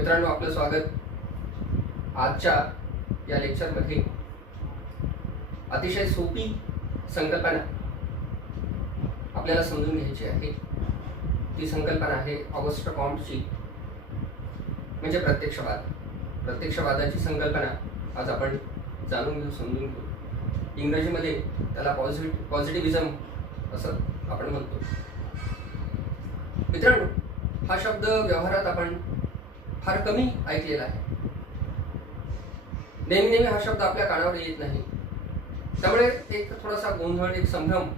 मित्रांनो, आपलं स्वागत. आजच्या या लेक्चरमध्ये अतिशय सोपी संकल्पना आपल्याला समजून घ्यायची आहे. ती संकल्पना आहे ऑगस्ट कॉम्टची, म्हणजे प्रत्यक्षवाद. प्रत्यक्षवादाची संकल्पना आज आपण जाणून घेऊ, समजून घेऊ. इंग्रजीमध्ये त्याला पॉझिटिव्हिजम असं आपण म्हणतो. मित्रांनो, हा शब्द व्यवहारात आपण फार कमी ऐकलेला आहे. नेहमी नेहमी हा शब्द आपल्या कानावर येत नाही. त्यामुळे एक थोडासा गोंधळ, एक संभ्रम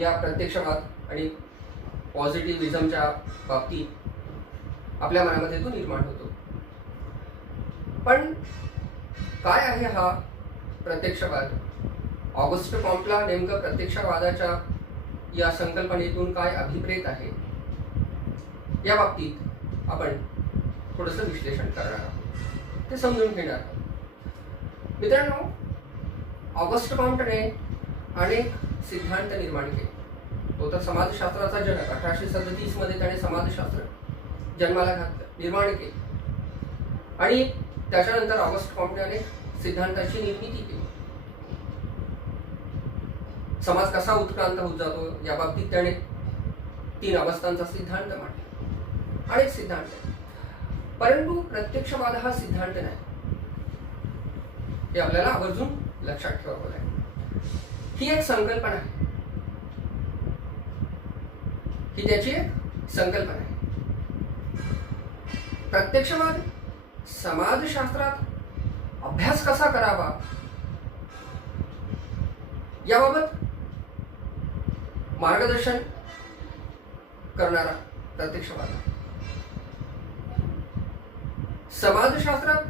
या प्रत्यक्षवाद आणि पॉझिटिव्हिजमच्या बाबतीत आपल्या मनामध्ये तो निर्माण होतो. पण काय आहे हा प्रत्यक्षवाद? ऑगस्ट कॉम्टला नेमकं प्रत्यक्षवादाच्या या संकल्पनेतून काय अभिप्रेत आहे, या बाबतीत आपण थोडंसं विश्लेषण करणार आहोत, ते समजून घेणार आहोत. मित्रांनो, ऑगस्ट कॉम्टने अनेक सिद्धांत निर्माण केले. तो तर समाजशास्त्राचा जनक. 1837 मध्ये त्याने समाजशास्त्र जन्माला घातलं, निर्माण केले. आणि त्याच्यानंतर ऑगस्ट कॉम्टने अनेक सिद्धांताची निर्मिती केली. समाज कसा उत्क्रांत होत जातो या बाबतीत त्याने 3 अवस्थांचा सिद्धांत मांडला. अनेक सिद्धांत. परंतु प्रत्यक्षवाद हा सिद्धांत नाही, हे आपल्याला आवर्जून लक्षात ठेवावं लागेल. ही एक संकल्पना आहे, ही त्याची एक संकल्पना आहे. प्रत्यक्षवाद समाजशास्त्रात अभ्यास कसा करावा याबाबत मार्गदर्शन करणारा प्रत्यक्षवाद आहे. समाजशास्त्रात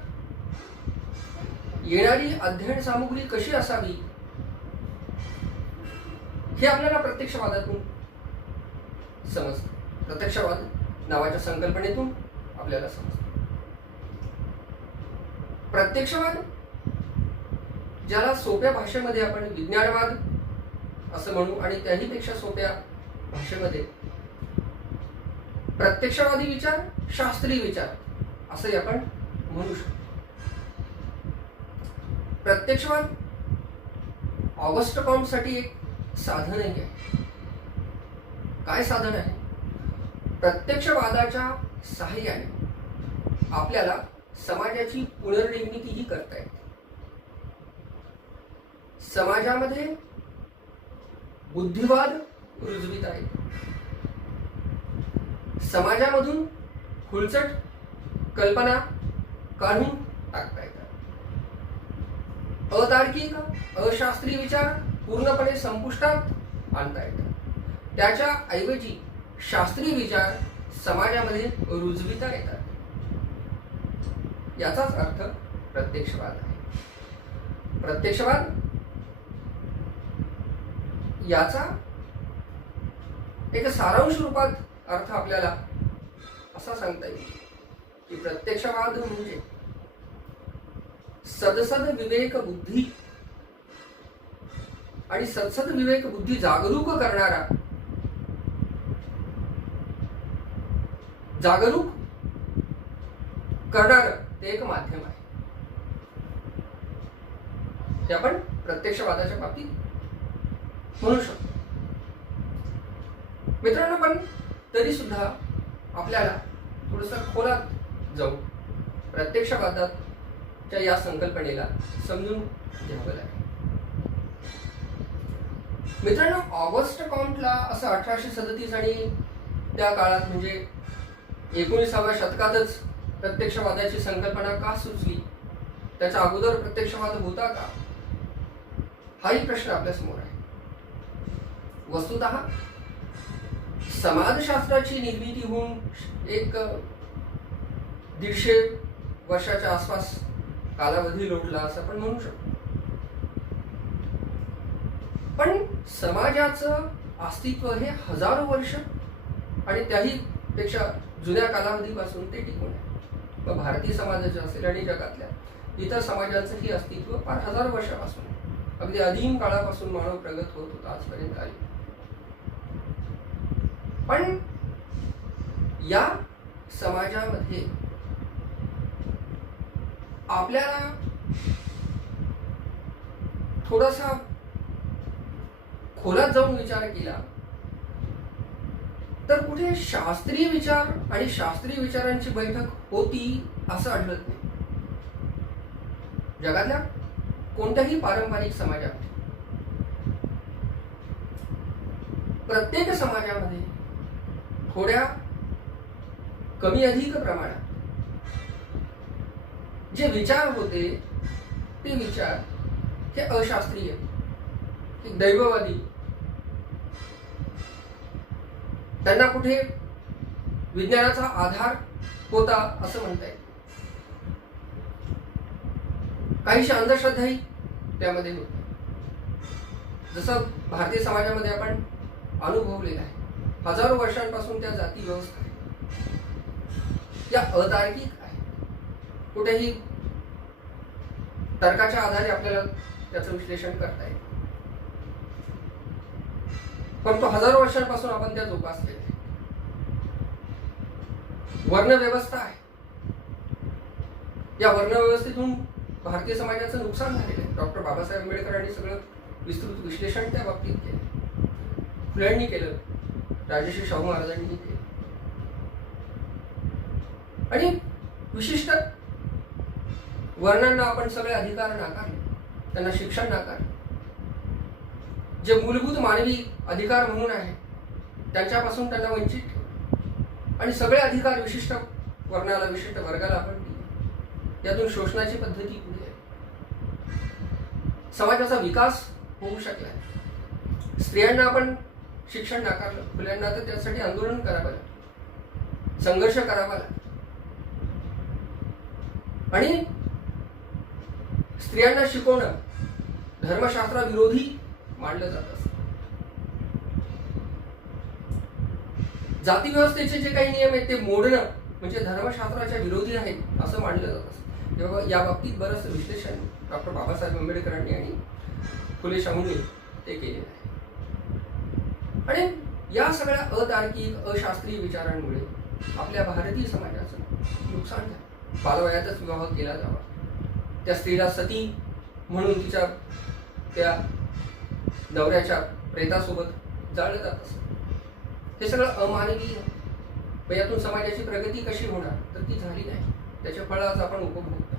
येणारी अध्ययन सामुग्री कशी असावी हे आपल्याला प्रत्यक्षवादातून समजतं. प्रत्यक्षवाद नावाच्या संकल्पनेतून आपल्याला समजतं. प्रत्यक्षवाद, ज्याला सोप्या भाषेमध्ये आपण विज्ञानवाद असं म्हणू, आणि त्याहीपेक्षा सोप्या भाषेमध्ये प्रत्यक्षवादी विचार, शास्त्रीय विचार असंही आपण म्हणू शकतो. प्रत्यक्षवाद ऑगस्ट कॉम्टसाठी एक साधनही आहे. काय साधन आहे? प्रत्यक्षवादाच्या सहाय्याने आपल्याला समाजाची पुनर्निर्मितीही करता येते. समाजामध्ये बुद्धिवाद रुजविता येतो. समाजामधून खुळचट कल्पना काढून टाकता येतात. अतार्किक, अशास्त्रीय विचार पूर्णपणे संपुष्टात आणता येतात. त्याच्या ऐवजी शास्त्रीय विचार समाजामध्ये रुजविता येतात. याचाच अर्थ प्रत्यक्षवाद आहे. प्रत्यक्षवाद याचा एक सारांश रूपात अर्थ आपल्याला असा सांगता येईल की प्रत्यक्षवाद म्हणजे सदसद विवेक बुद्धी आणि सदसद विवेक बुद्धी जागरूक करणारा, जागरूक करणार ते एक माध्यम आहे. हे आपण प्रत्यक्षवादाच्या बाबतीत म्हणू शकतो. मित्रांनो, पण तरी सुद्धा आपल्याला थोडंसं खोलात जाऊन प्रत्यक्षवादाच्या या संकल्पनेला समजून घ्यावं लागेल. मित्रांनो, ऑगस्ट कॉम्टला असं 1837 आणि त्या काळात म्हणजे 19व्या शतकातच प्रत्यक्षवादाची संकल्पना का सुचली, त्याच्या अगोदर प्रत्यक्षवाद होता का, हाही प्रश्न आपल्या समोर आहे. वस्तुतः समाजशास्त्राची निर्मिती होऊन एक 150 वर्षाच्या आसपास कालावधी लोटला असं आपण म्हणू शकतो. पण समाजाचं अस्तित्व हे हजारो वर्ष आणि त्याही पेक्षा जुन्या कालावधीपासून ते टिकून आहे. मग भारतीय समाजाचे असेल आणि जगातल्या इतर समाजांचं ही अस्तित्व फार हजारो वर्षापासून, अगदी आदिम काळापासून मानव प्रगत होत होता आजपर्यंत आले. पण या समाजामध्ये आपल्याला थोडासा खोलात जाऊन विचार केला तर कुठे शास्त्रीय विचार आणि शास्त्रीय विचारांची बैठक होती असं आढळत नाही. जगातल्या कोणत्याही पारंपरिक समाजात प्रत्येक समाजामध्ये थोड्या कमी अधिक प्रमाणात जे विचार होते ते विचार हे अशास्त्रीय, हे दैववादी, त्यांना कुठे विज्ञानाचा आधार होता असं म्हणता येईल. काहीशी अंधश्रद्धाही त्यामध्ये होती. जसं भारतीय समाजामध्ये आपण अनुभवलेलं आहे, हजारो वर्षांपासून त्या जाती व्यवस्था आहे, या अतार्किक आहे. कुठेही तर्काच्या आधारे आपल्याला त्याचं विश्लेषण करता येईल, पण तो हजारो वर्षांपासून आपण त्या जोपासलेल्या आहे. वर्णव्यवस्था आहे, या वर्णव्यवस्थेतून भारतीय समाजाचं नुकसान झालेलं आहे. डॉक्टर बाबासाहेब आंबेडकरांनी सगळं विस्तृत विश्लेषण त्या बाबतीत केलं, फुल्यांनी केलं, राजश्री शाहू महाराजांनी केलं. आणि विशिष्ट वर्णांना आपण सगळे अधिकार नाकारले, त्यांना शिक्षण नाकारले. जे मूलभूत मानवी अधिकार म्हणून आहे त्यांच्यापासून त्यांना वंचित ठेवले आणि सगळे अधिकार विशिष्ट वर्णाला, विशिष्ट वर्गाला आपण दिले. यातून शोषणाची पद्धती पुढे आहे. समाजाचा विकास होऊ शकला. स्त्रियांना आपण शिक्षण नाकारलं, मुलांना तर त्यासाठी आंदोलन करावं लागलं, संघर्ष करावा लागला. आणि स्त्रियांना शिकवणं धर्मशास्त्राविरोधी मानलं जात असतं. जाती व्यवस्थेचे जे काही नियम आहेत ते मोडणं म्हणजे धर्मशास्त्राच्या विरोधी आहेत असं मानलं जात असतं. तेव्हा या बाबतीत बरंच विश्लेषण डॉक्टर बाबासाहेब आंबेडकरांनी आणि फुले शाहूंनी ते केलेलं आहे. आणि या सगळ्या अतार्किक, अशास्त्रीय विचारांमुळे आपल्या भारतीय समाजाचं नुकसान झालं. बालवयातच विवाह केला जावा, त्या स्त्रीला सती म्हणून तिच्या त्या नवऱ्याच्या प्रेतासोबत जाळलं जात असत. हे सगळं अमानवीय. मग यातून समाजाची प्रगती कशी होणार, तर ती झाली नाही. त्याचे फळ आज आपण उपभोगतो.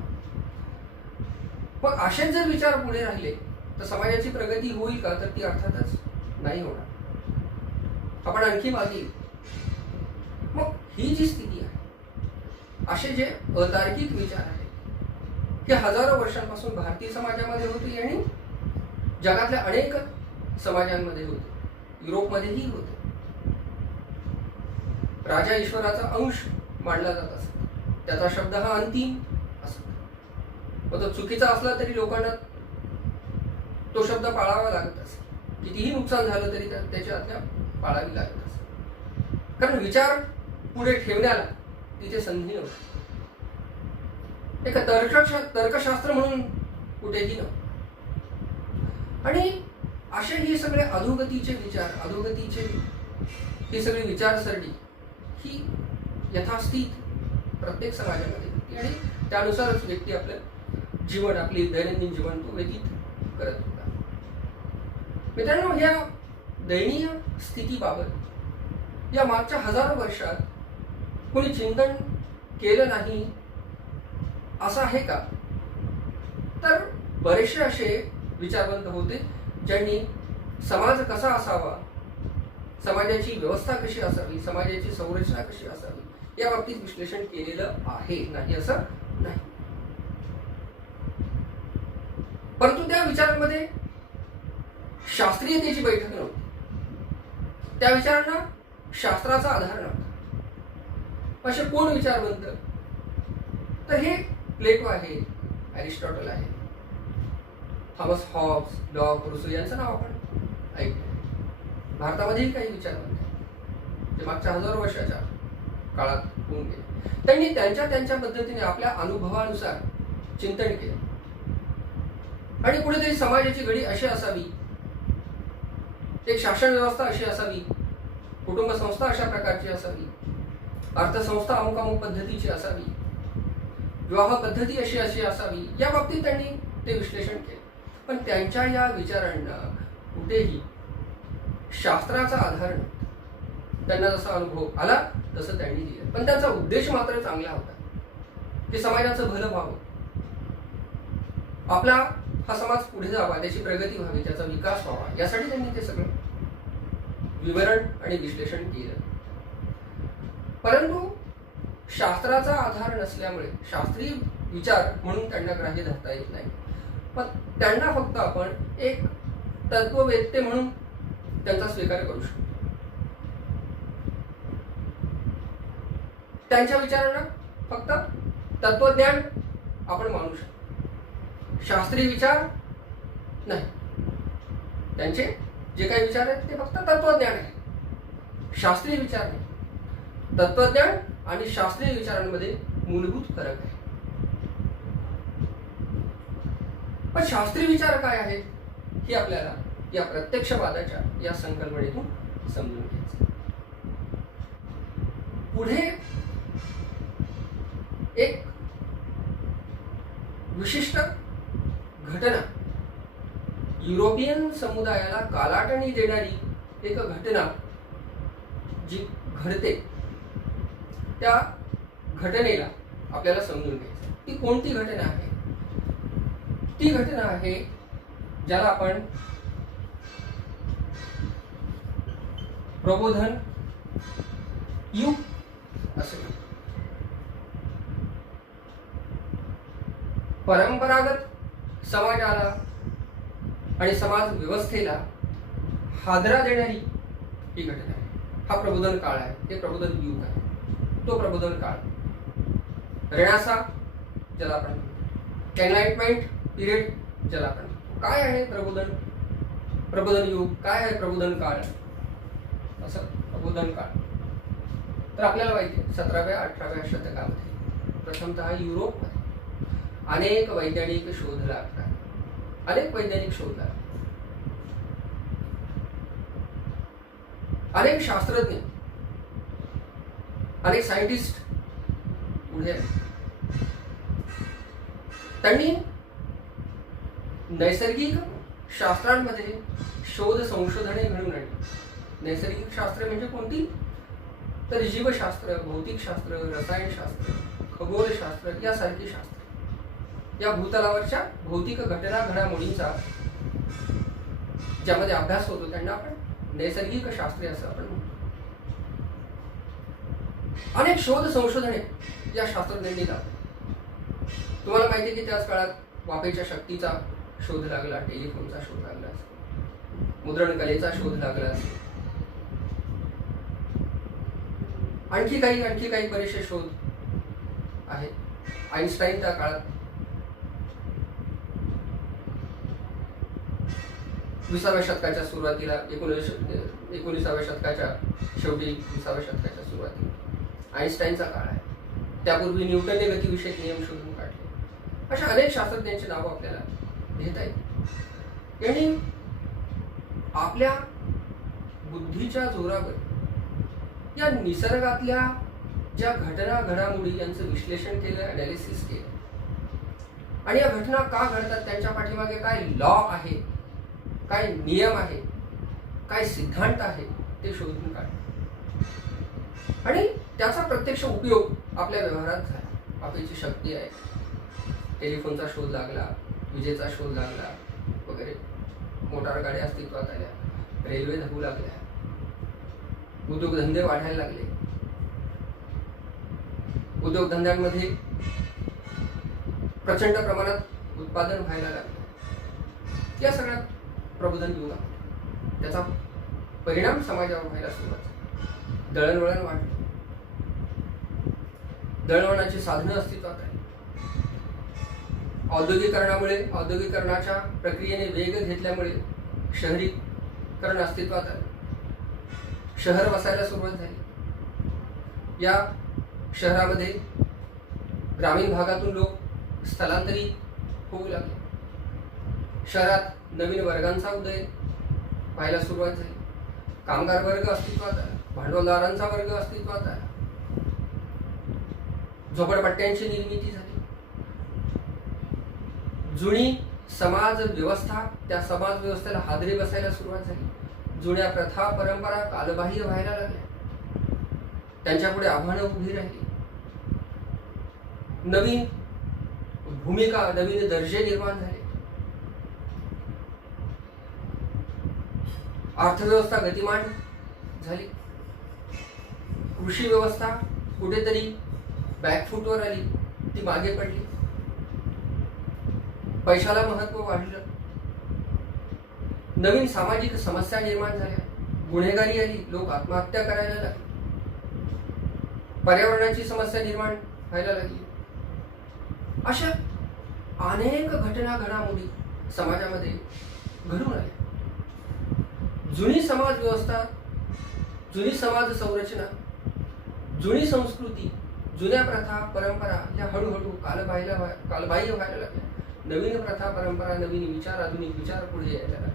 मग असेच जर विचार पुढे राहिले तर समाजाची प्रगती होईल का, तर ती अर्थातच नाही होणार. आपण आणखी मागे. मग ही जी स्थिती आहे, असे जे अतार्किक विचार आहेत हे हजारो वर्षांपासून भारतीय समाजामध्ये होते आणि जगातल्या अनेक समाजांमध्ये होते, युरोपमध्येही होते. राजा ईश्वराचा अंश मानला जात असत, त्याचा शब्द हा अंतिम असत. मग तो चुकीचा असला तरी लोकांना तो शब्द पाळावा लागत असत. कितीही नुकसान झालं तरी त्याची आज्ञा पाळावी लागत असत. कारण विचार पुढे ठेवण्याला तिथे संधी नव्हती. एक तर्कशास्त्र म्हणून कुठेही नव्हतं. आणि असे हे सगळे अधोगतीचे विचार, अधोगतीचे ही सगळी विचारसरणी ही यथास्थित प्रत्येक समाजामध्ये होती आणि त्यानुसारच व्यक्ती आपलं जीवन, आपली दैनंदिन जीवन तो व्यतीत करत होता. मित्रांनो, ह्या दयनीय स्थितीबाबत या मागच्या हजारो वर्षात कोणी चिंतन केलं नाही असं आहे का, तर बरेचसे असे विचारवंत होते ज्यांनी समाज कसा असावा, समाजाची व्यवस्था कशी असावी, समाजाची संरचना कशी असावी या बाबतीत विश्लेषण केलेलं आहे. नाही असं नाही. परंतु त्या विचारांमध्ये शास्त्रीयतेची बैठक नव्हती. त्या विचारांना शास्त्राचा आधार नव्हता. असे कोण विचारवंत, तर हे प्लेटो आहे, अरिस्टॉटल आहे, थॉमस हॉब्स, लॉक, रुसो यांचं नाव आपण ऐकलं. भारतामध्येही काही विचारवंत आहेत जे मागच्या हजारो वर्षाच्या काळात होऊन गेले. त्यांनी त्यांच्या पद्धतीने आपल्या अनुभवानुसार चिंतन केलं आणि कुठेतरी समाजाची घडी अशी असावी, एक शासन व्यवस्था अशी असावी, कुटुंब संस्था अशा प्रकारची असावी, अर्थसंस्था अमुक अमुक पद्धतीची असावी, विवाह पद्धती अशी अशी असावी या बाबतीत त्यांनी ते विश्लेषण केले. पण त्यांच्या या विचारांना कुठेही शास्त्राचा आधार नव्हता. त्यांना जसा अनुभव आला तसं त्यांनी दिलं. पण त्यांचा उद्देश मात्र चांगला होता की समाजाचं भलं व्हावं, आपला हा समाज पुढे जावा, त्याची प्रगती व्हावी, त्याचा विकास व्हावा, यासाठी त्यांनी ते सगळं विवरण आणि विश्लेषण केलं. परंतु शास्त्राचा आधार नसल्यामुळे शास्त्रीय विचार म्हणून त्यांना ग्राह्य धरता येत नाही. पण त्यांना फक्त आपण एक तत्ववेत्ते म्हणून त्यांचा स्वीकार करू शकतो. त्यांच्या विचारांना फक्त तत्वज्ञान आपण मानू शकतो, शास्त्रीय विचार नाही. त्यांचे जे काही विचार आहेत ते फक्त तत्वज्ञान आहे, शास्त्रीय विचार नाही. तत्वज्ञान आणि शास्त्रीय विचारांमध्ये मूलभूत फरक आहे. पण शास्त्रीय विचार काय आहेत हे आपल्याला या प्रत्यक्षवादाच्या या संकल्पनेतून समजून घ्यायचं. पुढे एक विशिष्ट घटना, युरोपियन समुदायाला कालाटणी देणारी एक घटना जी घडते, त्या घटनेला आपल्याला समजून घ्यायचं. ती कोणती घटना आहे? ती घटना आहे ज्याला आपण प्रबोधन युग असे म्हणतो. परंपरागत समाजाला आणि समाज व्यवस्थेला हादरा देणारी ही घटना आहे. हा प्रबोधन काळ आहे, हे प्रबोधन युग आहे. तो प्रबोधन काळ रेणासा ज्याला आपण म्हणतो, एनलाइटमेंट पिरियड ज्याला आपण म्हणतो. काय आहे प्रबोधन युग? काय आहे प्रबोधन काळ? असं प्रबोधन काळ तर आपल्याला माहिती आहे 17व्या-18व्या शतकामध्ये प्रथमतः युरोपमध्ये अनेक वैज्ञानिक शोध लागतात, अनेक वैज्ञानिक शोध लागतात, अनेक शास्त्रज्ञ, अनेक सायंटिस्ट पुढे आले. त्यांनी नैसर्गिक शास्त्रांमध्ये शोध संशोधने घडवून आणली. नैसर्गिक शास्त्र म्हणजे कोणती? तर जीवशास्त्र, भौतिकशास्त्र, रसायनशास्त्र, खगोलशास्त्र यासारखी शास्त्र, या भूतलावरच्या भौतिक घटना घडामोडींचा ज्यामध्ये अभ्यास होतो त्यांना आपण नैसर्गिक शास्त्रे असं आपण म्हणतो. अनेक शोध संशोधने या शास्त्रज्ञांनी लावली. तुम्हाला माहिती आहे की त्याच काळात वाफेच्या शक्तीचा शोध लागला, टेलिफोनचा शोध लागला, मुद्रण कलेचा शोध लागला, आणखी काही बरेचसे शोध आहेत. आईन्स्टाईन त्या काळात 20व्या शतकाच्या सुरुवातीला, 19व्या शतकाच्या शेवटी 20व्या शतकाच्या सुरुवातीला आईन्स्टाईनचा काळ आहे. त्यापूर्वी न्यूटनने गतिविषयक नियम शोधून काढले. अशा अनेक शास्त्रज्ञांची नावं आपल्याला घेता येतील. यांनी आपल्या बुद्धीच्या जोरावर या निसर्गातल्या ज्या घटना घडामोडी यांचं विश्लेषण केलं, अनालिसिस केलं, आणि या घटना का घडतात, त्यांच्या पाठीमागे काय लॉ आहे, काय नियम आहे, काय सिद्धांत आहे ते शोधून काढले. आणि त्याचा प्रत्यक्ष उपयोग आपल्या व्यवहारात झाला. वाफेची शक्ती आहे, टेलिफोनचा शोध लागला, विजेचा शोध लागला वगैरे, मोटार गाड्या अस्तित्वात आल्या, रेल्वे धावू लागल्या, उद्योगधंदे वाढायला लागले, उद्योगधंद्यांमध्ये प्रचंड प्रमाणात उत्पादन व्हायला लागले. या सगळ्यात प्रबोधन युग आहे. त्याचा परिणाम समाजावर व्हायला सुरुवात झाली. दळणवळण वाढलं, दळणवळणाची साधनं अस्तित्वात आली. औद्योगिकरणामुळे, औद्योगिकरणाच्या प्रक्रियेने वेग घेतल्यामुळे शहरीकरण अस्तित्वात आलं. शहर वसायला सुरुवात झाली. या शहरामध्ये ग्रामीण भागातून लोक स्थलांतरित होऊ लागले. शहरात नवीन वर्गांचा उदय व्हायला सुरुवात झाली. कामगार वर्ग अस्तित्वात आला, भांडवलदारांचा वर्ग अस्तित्वात आला, झोपडपट्ट्यांची निर्मिती झाली. जुनी समाज व्यवस्था, त्या समाज व्यवस्थेला हादरे बसायला सुरुवात झाली. जुन्या प्रथा परंपरा कालबाह्य व्हायला लागल्या, त्यांच्यापुढे आव्हानं उभी राहिली. नवीन भूमिका, नवीन दर्जे निर्माण झाले. अर्थव्यवस्था गतिमान झाली. कृषी व्यवस्था कुठेतरी बॅकफूटवर आली, ती मागे पडली. पैशाला महत्व वाढलं. नवीन सामाजिक समस्या निर्माण झाल्या. गुन्हेगारी आली, लोक आत्महत्या करायला लागले. पर्यावरणाची समस्या निर्माण व्हायला लागली. अशा अनेक घटना घडामोडी समाजामध्ये घडून आल्या. जुनी समाज व्यवस्था, जुनी समाज संरचना, जुनी संस्कृती, जुन्या प्रथा परंपरा या हळूहळू कालबाह्य व्हायला लागल्या. नवीन प्रथा परंपरा, नवीन विचार, आधुनिक विचार पुढे यायला लागले.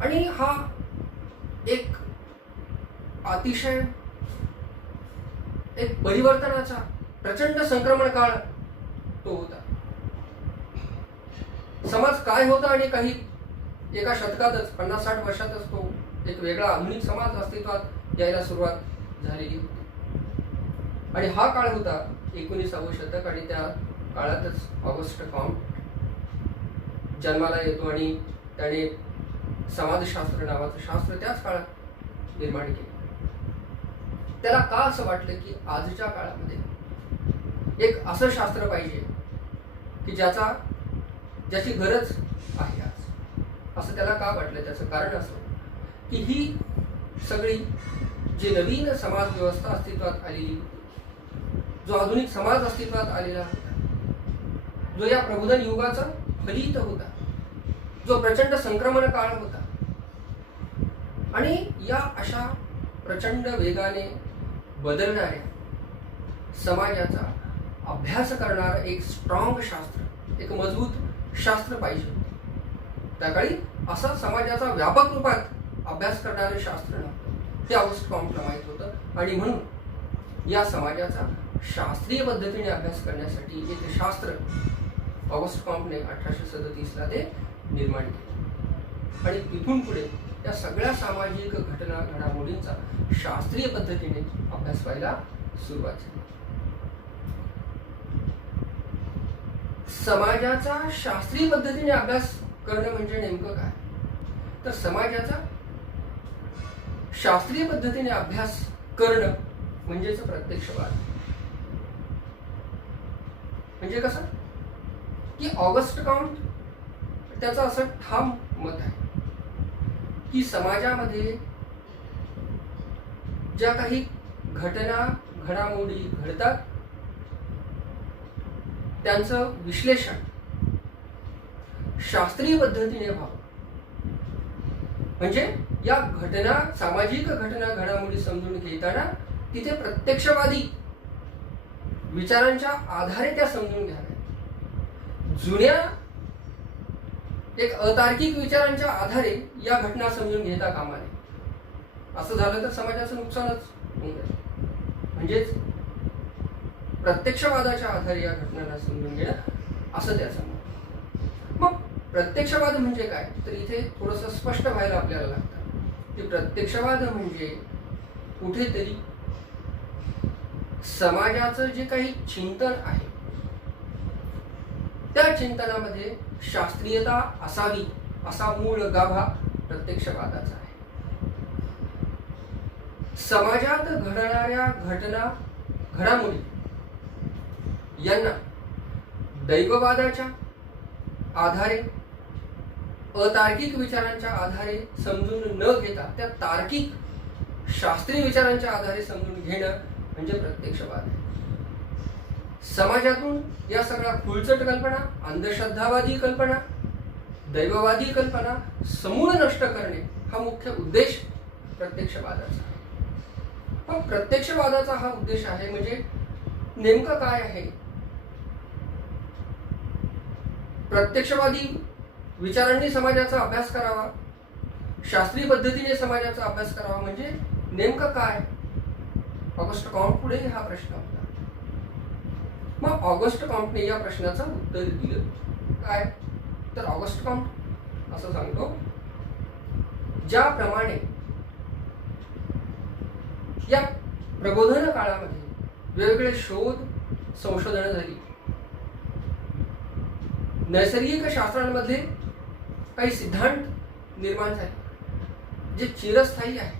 आणि हा एक अतिशय एक परिवर्तनाचा प्रचंड संक्रमण काळ तो होता. समाज काय होता आणि काही एका शतकातच 50-60 वर्षातच तो एक वेगळा आधुनिक समाज अस्तित्वात यायला सुरुवात झालेली होती. आणि हा काळ होता 19वे शतक. आणि त्या काळातच ऑगस्ट कॉम्ट जन्माला येतो आणि त्याने समाजशास्त्र नावाचं शास्त्र त्याच काळात निर्माण केलं. त्याला का असं वाटलं की आजच्या काळामध्ये एक असं शास्त्र पाहिजे की ज्याची गरज आहे आज, असं त्याला का वाटलं? त्याचं कारण असं की ही सगळी जी नवीन समाज व्यवस्था अस्तित्वात आलेली होती, जो आधुनिक समाज अस्तित्वात आलेला होता, जो या प्रबोधन युगाचा फलित होता, जो प्रचंड संक्रमण काळ होता, आणि या अशा प्रचंड वेगाने बदलणाऱ्या समाजाचा अभ्यास करणारं एक स्ट्रॉंग शास्त्र, एक मजबूत शास्त्र पाहिजे होतं. त्या काळी असा समाजाचा व्यापक रूपात अभ्यास करणारे शास्त्र नव्हतं. ते ऑगस्ट कॉम्टला माहीत होतं. आणि म्हणून या समाजाचा शास्त्रीय पद्धतीने अभ्यास करण्यासाठी एक शास्त्र ऑगस्ट कॉम्टने 1837ला ते निर्माण केलं. आणि तिथून पुढे या सगळ्या सामाजिक घटना घडामोडींचा शास्त्रीय पद्धतीने अभ्यास व्हायला सुरुवात झाली. समाजाचा शास्त्रीय पद्धतीने अभ्यास करणं म्हणजे नेमकं काय? तर समाजाचा शास्त्रीय पद्धतीने अभ्यास करणं म्हणजेच प्रत्यक्षवाद. म्हणजे कसं की ऑगस्ट कॉम्ट त्याचं असं ठाम मत आहे की समाजामध्ये ज्या काही घटना घडामोडी घडतात त्यांचं विश्लेषण शास्त्रीय पद्धतीने व्हावं. म्हणजे या घटना, सामाजिक घटना घडामोडी समजून घेताना तिथे प्रत्यक्षवादी विचारांच्या आधारे त्या समजून घ्याव्या. जुन्या एक अतार्किक विचारांच्या आधारे या घटना समजून घेता कामा नये. असं झालं तर समाजाचं नुकसानच होऊन जाईल. म्हणजेच प्रत्यक्षवादाच्या आधारे या घटनांना समजून घेणं असं त्याचं मत. मग प्रत्यक्षवाद म्हणजे काय? तर इथे थोडंसं स्पष्ट व्हायला आपल्याला लागतं की प्रत्यक्षवाद म्हणजे कुठेतरी समाजाचं जे काही चिंतन आहे त्या चिंतनामध्ये शास्त्रीयता असावी असा मूळ गाभा प्रत्यक्षवादाचा आहे. समाजात घडणाऱ्या घटना घडामोडी यांना दैववादाच्या आधारे, अतार्किक विचारांच्या आधारे समजून न घेता त्या तार्किक शास्त्रीय विचारांच्या आधारे समजून घेणं म्हणजे प्रत्यक्षवाद आहे. समाजातून या सगळ्या खुळचट कल्पना, अंधश्रद्धावादी कल्पना, दैववादी कल्पना समूळ नष्ट करणे हा मुख्य उद्देश प्रत्यक्षवादाचा आहे. पण प्रत्यक्षवादाचा हा उद्देश आहे म्हणजे नेमकं काय आहे? प्रत्यक्षवादी विचारांनी समाजाचा अभ्यास करावा, शास्त्रीय पद्धतीने समाजाचा अभ्यास करावा म्हणजे नेमकं काय? ऑगस्ट कॉम्ट पुढे हा प्रश्न होता. मग ऑगस्ट कॉम्टने या प्रश्नाचं उत्तर दिलं. काय तर ऑगस्ट कॉम्ट असं सांगतो, ज्याप्रमाणे या प्रबोधन काळामध्ये वेगवेगळे शोध संशोधन झाली, नैसर्गिक शास्त्रांमध्ये काही सिद्धांत निर्माण झाले जे चिरस्थायी आहे,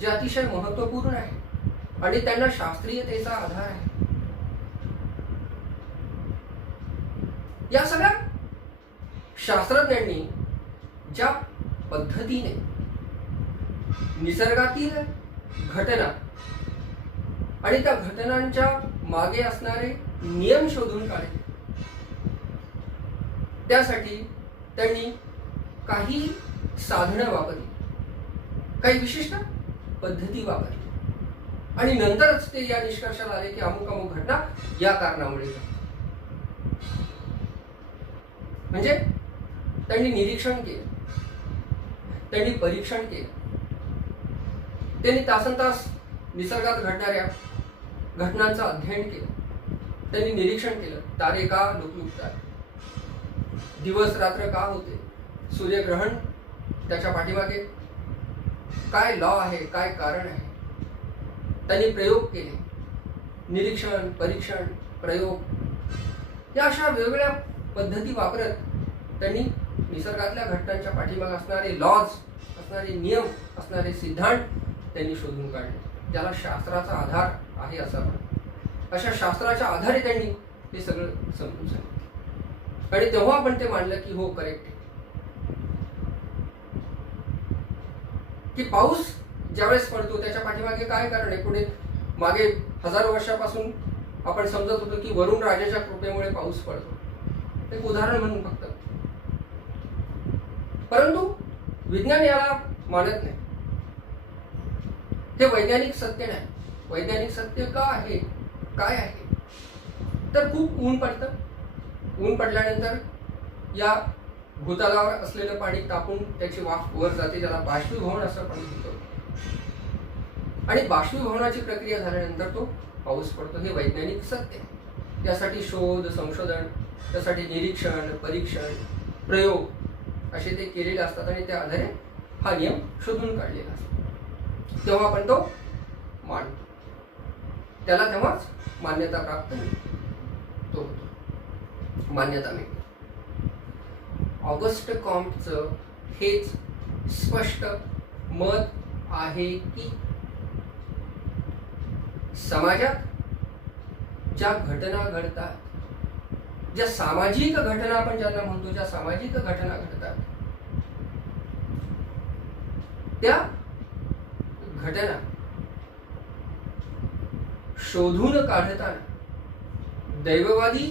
जे अतिशय महत्वपूर्ण आहे आणि त्यांना शास्त्रीयतेचा आधार आहे. या सगळ्या शास्त्रज्ञांनी ज्या पद्धतीने निसर्गातील घटना आणि त्या घटनांच्या मागे असणारे नियम शोधून काढले, त्यासाठी त्यांनी काही साधनं वापरली, काही विशिष्ट पद्धती वापरली आणि नंतरच ते या निष्कर्षाला आले की अमुक अमुक घटना या कारणामुळे घडते. म्हणजे त्यांनी निरीक्षण केलं, त्यांनी परीक्षण केलं, त्यांनी तासनतास निसर्गात घडणाऱ्या घटनांचं अध्ययन केलं, त्यांनी निरीक्षण केलं, तारे का लुकलुकतात, दिवस रात्र का होते, सूर्यग्रहण त्याच्या पाठीमागे काय लॉ आहे, काय कारण आहे. त्यांनी प्रयोग केले, निरीक्षण, परीक्षण, प्रयोग या अशा वेगवेगळ्या पद्धती वापरत त्यांनी निसर्गातल्या घटनांच्या पाठीमागे असणारे लॉज, असणारे नियम, असणारे सिद्धांत त्यांनी शोधून काढले. त्याला शास्त्राचा आधार आहे असं आपण. अशा शास्त्राच्या आधारे त्यांनी हे सगळं समजून सांगितलं आणि तेव्हा आपण ते मानलं की हो करेक्ट आहे. की पाऊस ज्यावेळेस पडतो त्याच्या पाठीमागे काय कारण आहे, पुढे मागे हजारो वर्षापासून आपण समजत होतो की वरुण राजाच्या कृपेमुळे पाऊस पडतो, एक उदाहरण म्हणून फक्त. परंतु विज्ञान याला मानत नाही, हे वैज्ञानिक सत्य नाही. वैज्ञानिक सत्य का आहे, काय आहे तर खूप ऊन पडतं, ऊन पडल्यानंतर या भूतलावर असलेलं पाणी तापून त्याची वाफ वर जाते, ज्याला बाष्पीभवन असं आपण म्हणतो. आणि बाष्पीभवनाची प्रक्रिया झाल्यानंतर तो पाऊस पडतो, हे वैज्ञानिक सत्य. त्यासाठी शोध संशोधन, त्यासाठी निरीक्षण, परीक्षण, प्रयोग असे ते केलेले असतात आणि त्या आधारे हा नियम शोधून काढलेला असतो. तेव्हा आपण तो मानतो, त्याला तेव्हाच मान्यता प्राप्त तो होतो, मान्यता मिळते. ऑगस्ट कॉम्टचं हेच स्पष्ट मत आहे की समाजात ज्या घटना घडतात, ज्या सामाजिक घटना आपण ज्यांना म्हणतो, ज्या सामाजिक घटना घडतात, त्या घटना शोधून काढताना दैववादी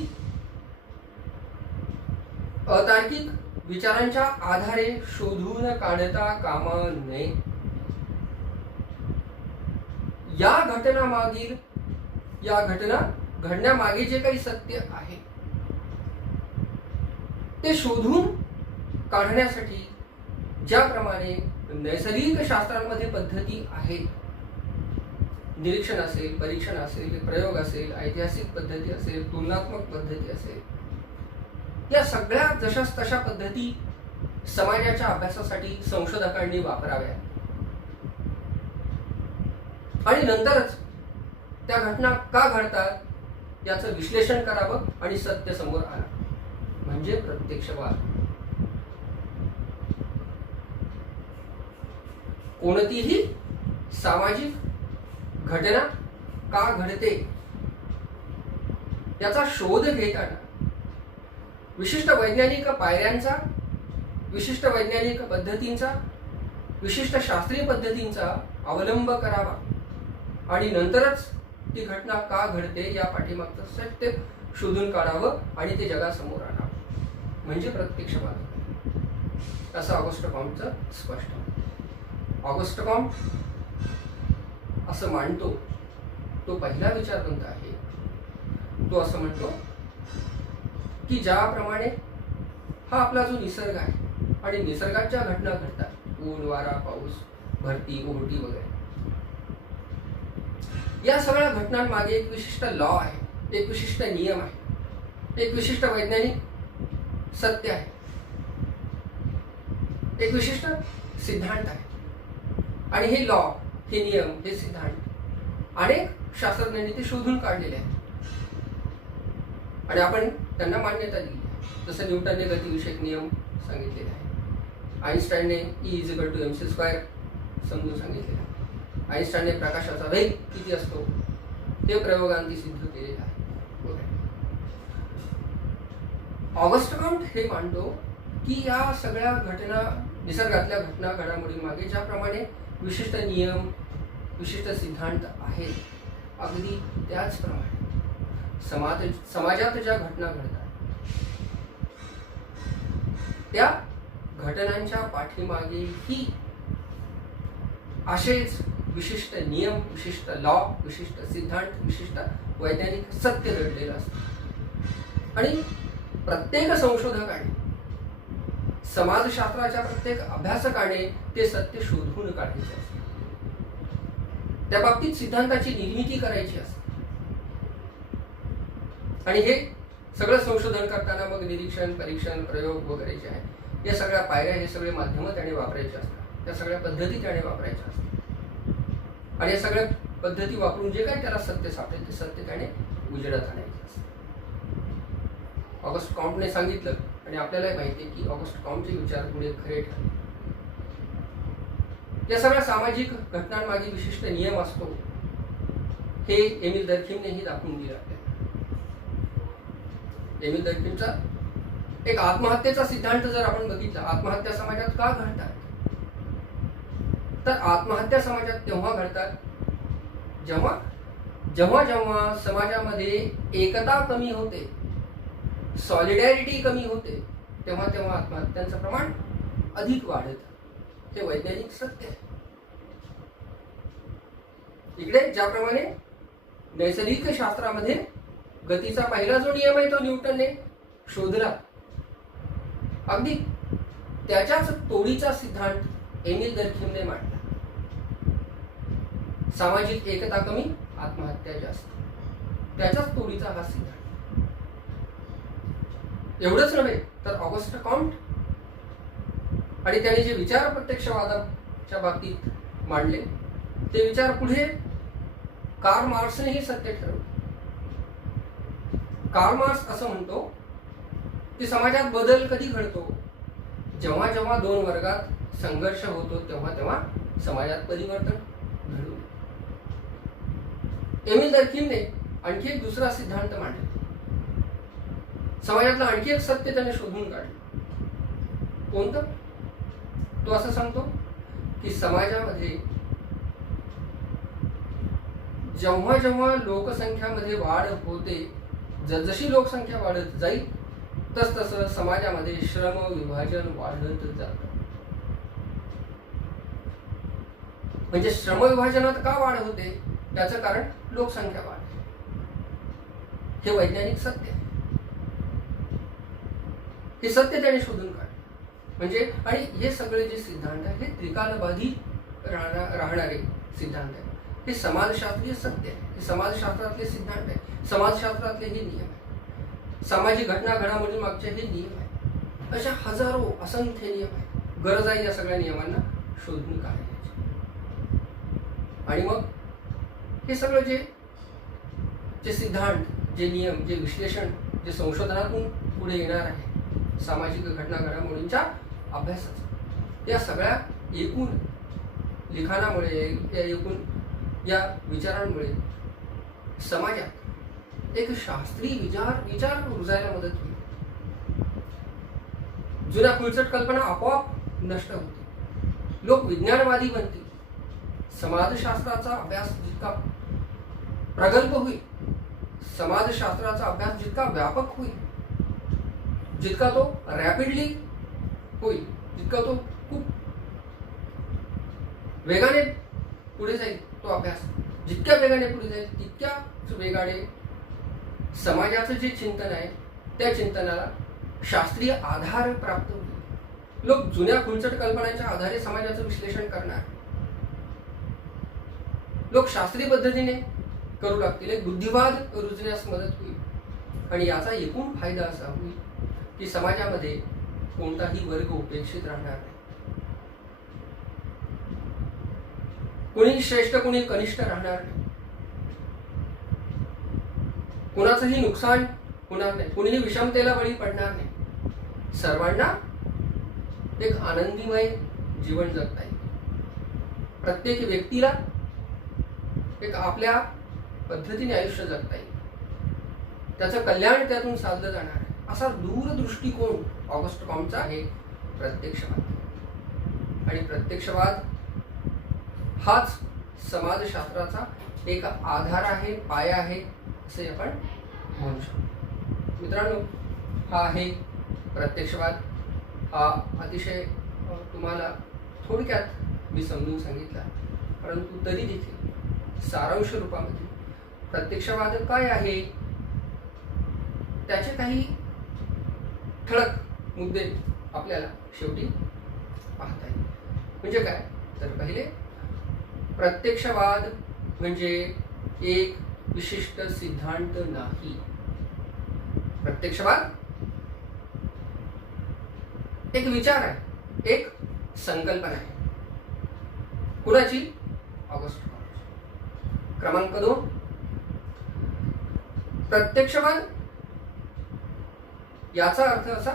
अतार्किक विचारांच्या आधारे शोधून काढता कामा नये. या घटनामागील, या घटना घडण्यामागे जे काही सत्य आहे ते शोधून काढण्यासाठी ज्याप्रमाणे नैसर्गिक शास्त्रांमध्ये पद्धती आहे, निरीक्षण असेल, परीक्षण असेल, प्रयोग असेल, ऐतिहासिक पद्धती असेल, तुलनात्मक पद्धती असेल, या सगळ्या जशास तशा पद्धती समाजाच्या अभ्यासासाठी संशोधकांनी वापराव्या आणि नंतरच त्या घटना का घडतात याचं विश्लेषण करावं आणि सत्य समोर आणावं, म्हणजे प्रत्यक्षवाद. कोणतीही सामाजिक घटना का घडते याचा शोध घेताना विशिष्ट वैज्ञानिक पायऱ्यांचा, विशिष्ट वैज्ञानिक पद्धतींचा, विशिष्ट शास्त्रीय पद्धतींचा अवलंब करावा आणि नंतरच ती घटना का घडते या पाठीमागचं सत्य शोधून काढावं आणि ते जगासमोर आणावं, म्हणजे प्रत्यक्षवाद. असं ऑगस्ट कॉम्टचं स्पष्ट. ऑगस्ट कॉम्ट असं मानतो, तो पहिला विचारवंत आहे. तो असं म्हणतो की ज्याप्रमाणे हा आपला जो निसर्ग आहे आणि निसर्गात ज्या घटना घडतात, ऊन, वारा, पाऊस, भरती, ओहोटी वगैरे, या सगळ्या घटनांमागे एक विशिष्ट लॉ आहे, एक विशिष्ट नियम आहे, एक विशिष्ट वैज्ञानिक सत्य आहे, एक विशिष्ट सिद्धांत आहे. आणि हे लॉ, हे नियम, हे सिद्धांत अनेक शास्त्रज्ञांनी ते शोधून काढलेले आहेत आणि आपण त्यांना मान्यता दिली. जसं न्यूटनने गतिविषयक नियम सांगितलेले आहे, आईन्स्टाईनने E=mc² समजून सांगितलेलं आहे, आईन्स्टाईनने प्रकाशाचा वेग किती असतो ते प्रयोगांती सिद्ध केलेलं आहे. ऑगस्ट कॉम्ट हे मानतो की या सगळ्या घटना, निसर्गातल्या घटना घडामोडींमागे ज्याप्रमाणे विशिष्ट नियम, विशिष्ट सिद्धांत आहेत, अगदी त्याचप्रमाणे समाजात ज्या घटना घडतात त्या घटनांच्या पाठीमागेही असेच विशिष्ट नियम, विशिष्ट लॉ, विशिष्ट सिद्धांत, विशिष्ट वैज्ञानिक सत्य दडलेलं असतं. आणि प्रत्येक संशोधकाने, समाजशास्त्राच्या प्रत्येक अभ्यासकाने ते सत्य शोधून काढायचे असते. त्या बाबतीत सिद्धांताची निर्मिती करायची असते. आणि हे सगळं संशोधन करताना मग निरीक्षण, परीक्षण, प्रयोग वगैरे जे आहे, या सगळ्या पायऱ्या, हे सगळे माध्यमं त्याने वापरायचे असतात, त्या सगळ्या पद्धती त्याने वापरायच्या असतात. आणि या सगळ्या पद्धती वापरून जे काही त्याला सत्य सापडेल ते सत्य त्याने उजेडात आणायचे असते. ऑगस्ट कॉम्टने सांगितलं, आणि आपल्यालाही माहिती आहे की ऑगस्ट कॉम्टचे विचार पुढे खरे ठरले. या सगळ्या सामाजिक घटनांमागे विशिष्ट नियम असतो हे एमिल दर्खिमनेही दाखवून दिलं आपल्याला. एमिल दर्खिमचा एक आत्महत्येचा सिद्धांत जर आपण बघितला, आत्महत्या समाजात का घडतात, तर आत्महत्या समाजात तेव्हा घडतात जेव्हा जेव्हा जेव्हा समाजामध्ये एकता कमी होते, सॉलिडॅरिटी कमी होते, तेव्हा तेव्हा आत्महत्यांचं प्रमाण अधिक वाढतं. हे वैज्ञानिक सत्य आहे. इकडे ज्याप्रमाणे नैसर्गिक शास्त्रामध्ये गतीचा पहिला जो नियम आहे तो न्यूटनने शोधला, अगदी त्याच्याच तोडीचा सिद्धांत एमिल दर्खिमने मांडला. सामाजिक एकता कमी, आत्महत्या जास्त, त्याच्याच तोडीचा हा सिद्धांत. एवढंच नव्हे तर ऑगस्ट कॉम्ट आणि त्याने जे विचार प्रत्यक्षवादाच्या बाबतीत मांडले ते विचार पुढे कार्ल मार्क्सनेही सत्य ठरवले. कार्ल मार्क्स असं म्हणतो की समाजात बदल कधी घडतो, जेव्हा जेव्हा दोन वर्गात संघर्ष होतो तेव्हा तेव्हा समाजात परिवर्तन घडू. एमिल दर्खिमने आणखी एक दुसरा सिद्धांत मांडला. समाजातलं आणखी एक सत्य त्याने शोधून काढलं. कोणतं? तो असं सांगतो की समाजामध्ये जेव्हा जेव्हा लोकसंख्यामध्ये वाढ होते, जसजशी लोकसंख्या वाढत जाईल तसतसं समाजामध्ये श्रम विभाजन वाढत जातं. म्हणजे श्रम विभाजनात का वाढ होते, त्याचं कारण लोकसंख्या वाढ. हे वैज्ञानिक सत्य आहे. हे सत्य त्याने शोधून काढले. म्हणजे आणि हे सगळे जे सिद्धांत आहे हे त्रिकालबाधी राहणारे सिद्धांत आहे. हे समाजशास्त्रीय सत्य आहे, हे समाजशास्त्रातले सिद्धांत आहे, समाजशास्त्रातले हे नियम आहे, सामाजिक घटना घडामोडी मागचे हे नियम आहे. अशा हजारो असंख्य नियम आहेत. गरज आहे या सगळ्या नियमांना शोधून काढण्याची. आणि मग हे सगळं जे सिद्धांत, जे नियम, जे विश्लेषण, जे संशोधनातून पुढे येणार आहे सामाजिक घटना घडामोडींच्या अभ्यासाचं, या सगळ्या एकूण लिखाणामुळे, एकूण या विचारांमुळे समाजात एक शास्त्रीय विचार रुजायला मदत होईल. जुन्या खुळचट कल्पना आपोआप नष्ट होतील, लोक विज्ञानवादी बनतील. समाजशास्त्राचा अभ्यास जितका प्रगल्भ होईल, समाजशास्त्राचा अभ्यास जितका व्यापक होईल, जितका तो रॅपिडली होईल, जितका तो खूप वेगाने पुढे जाईल, तो अभ्यास जितक्या वेगाने पुढे जाईल तितक्याच वेगाने समाजाचं जे चिंतन आहे त्या चिंतनाला शास्त्रीय आधार प्राप्त होईल. लोक जुन्या खुळचट कल्पनांच्या आधारे समाजाचं विश्लेषण करणार, लोक शास्त्रीय पद्धतीने करू लागतील. एक बुद्धिवाद रुजण्यास मदत होईल. आणि याचा एकूण फायदा असा होईल की समाजामध्ये कोणताही वर्ग उपेक्षित राहणार नाही. कुणी श्रेष्ठ कुणी कनिष्ठ राहणार नाही. कुणाचंही नुकसान होणार नाही. कुणीही विषमतेला बळी पडणार नाही. सर्वांना एक आनंदीमय जीवन जगता येईल. प्रत्येक व्यक्तीला एक आपल्या पद्धतीने आयुष्य जगता येईल. त्याचं कल्याण त्यातून साधलं जाणार आहे. असा दूरदृष्टिकोन ऑगस्ट कॉम्टचा आहे प्रत्यक्षवाद. आणि प्रत्यक्षवाद हाच समाजशास्त्राचा एक आधार आहे, पाया आहे असे आपण म्हणू शकतो. मित्रांनो, हा आहे प्रत्यक्षवाद. हा अतिशय तुम्हाला थोडक्यात मी समजून सांगितला, परंतु तरी देखील सारांश रूपामध्ये प्रत्यक्षवाद काय आहे त्याचे काही ठळक मुद्दे आपल्याला शेवटी पाहता येईल. म्हणजे काय तर पहिले, प्रत्यक्षवाद म्हणजे एक विशिष्ट सिद्धांत नाही. प्रत्यक्षवाद एक विचार आहे, एक संकल्पना आहे. कुणाची? August Comte. क्रमांक 2, प्रत्यक्षवाद याचा अर्थ असा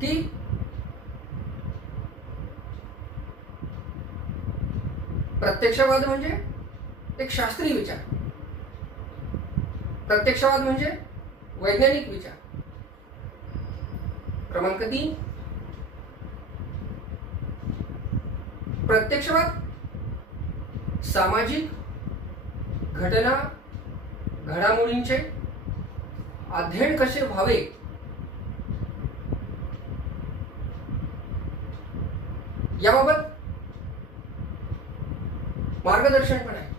की प्रत्यक्षवाद म्हणजे एक शास्त्रीय विचार. प्रत्यक्षवाद म्हणजे वैज्ञानिक विचार. क्रमांक 3, प्रत्यक्षवाद सामाजिक घटना घडामोडींचे अध्ययन कसे व्हावे याबाबत मार्गदर्शन पण आहे.